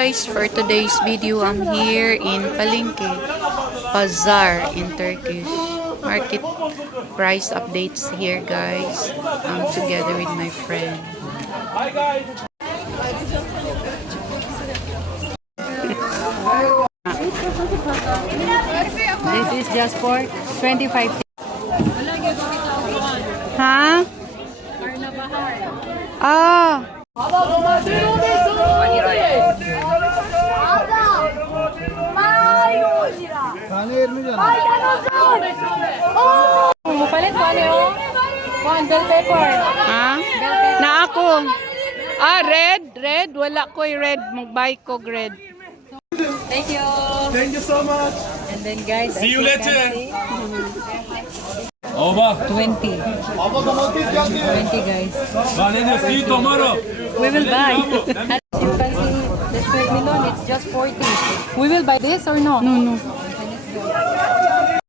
guys, for today's video, I'm here in Palenque Bazaar in Turkish. Market price updates here guys. I'm together with my friend. Hi guys. This is just for 25. Ha? Ah. Palit ko ano yung bell pepper. Ha? Na ako. Red. Wala ko red. Mag-buy ko red. Thank you. Thank you so much. And then guys, See you later. Over. 20 guys. See you tomorrow. We will buy. Chimpanzee, the sweet melon, it's just 40. We will buy this or no? No.